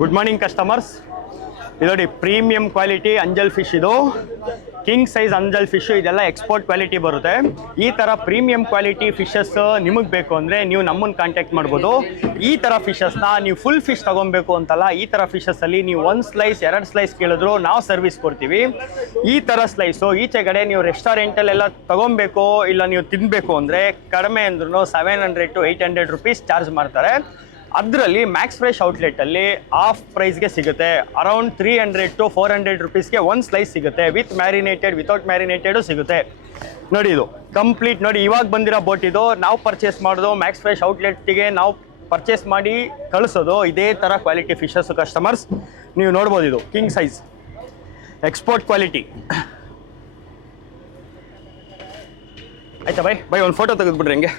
Good morning customers. ಇದು ನೋಡಿ premium quality ಅಂಜಲ್ fish. ಇದು ಕಿಂಗ್ ಸೈಜ್ ಅಂಜಲ್ ಫಿಶ್. ಇದೆಲ್ಲ ಎಕ್ಸ್ಪೋರ್ಟ್ ಕ್ವಾಲಿಟಿ ಬರುತ್ತೆ. ಈ ಥರ ಪ್ರೀಮಿಯಂ ಕ್ವಾಲಿಟಿ ಫಿಶಸ್ ನಿಮಗೆ ಬೇಕು ಅಂದರೆ ನೀವು ನಮ್ಮನ್ನು ಕಾಂಟ್ಯಾಕ್ಟ್ ಮಾಡ್ಬೋದು. ಈ ಥರ ಫಿಶಸ್ನ ನೀವು ಫುಲ್ ಫಿಶ್ ತೊಗೊಬೇಕು ಅಂತಲ್ಲ, ಈ ಥರ ಫಿಶಸ್ಸಲ್ಲಿ ನೀವು 1 ಸ್ಲೈಸ್ 2 ಸ್ಲೈಸ್ ಕೇಳಿದ್ರು ನಾವು ಸರ್ವಿಸ್ ಕೊಡ್ತೀವಿ. ಈ ಥರ ಸ್ಲೈಸು ಈಚೆಗಡೆ ನೀವು ರೆಸ್ಟೋರೆಂಟಲ್ಲೆಲ್ಲ ತೊಗೊಬೇಕು ಇಲ್ಲ ನೀವು ತಿನ್ನಬೇಕು ಅಂದರೆ ಕಡಿಮೆ ಅಂದ್ರೂ 700 to 800 ರುಪೀಸ್ ಚಾರ್ಜ್ ಮಾಡ್ತಾರೆ. ಅದರಲ್ಲಿ ಮ್ಯಾಕ್ಸ್ ಫ್ರೆಶ್ ಔಟ್ಲೆಟಲ್ಲಿ ಆಫ್ ಪ್ರೈಸ್ಗೆ ಸಿಗುತ್ತೆ. ಅರೌಂಡ್ 300 to 400 ರುಪೀಸ್ಗೆ 1 ಸ್ಲೈಸ್ ಸಿಗುತ್ತೆ. ವಿತ್ ಮ್ಯಾರಿನೇಟೆಡ್ ವಿತೌಟ್ ಮ್ಯಾರಿನೇಟೆಡು ಸಿಗುತ್ತೆ. ನೋಡಿ ಇದು ಕಂಪ್ಲೀಟ್ ನೋಡಿ ಇವಾಗ ಬಂದಿರೋ ಬೋಟ್. ಇದು ನಾವು ಪರ್ಚೇಸ್ ಮಾಡೋದು ಮ್ಯಾಕ್ಸ್ ಫ್ರೆಶ್ ಔಟ್ಲೆಟ್ಗೆ ನಾವು ಪರ್ಚೇಸ್ ಮಾಡಿ ಕಳಿಸೋದು ಇದೇ ಥರ ಕ್ವಾಲಿಟಿ ಫಿಶಸ್ಸು ಕಸ್ಟಮರ್ಸ್. ನೀವು ನೋಡ್ಬೋದು ಇದು ಕಿಂಗ್ ಸೈಜ್ ಎಕ್ಸ್ಪೋರ್ಟ್ ಕ್ವಾಲಿಟಿ. ಆಯ್ತಾ ಬೈ ಒಂದು ಫೋಟೋ ತೆಗೆದುಬಿಡ್ರಿ ಹಂಗೆ.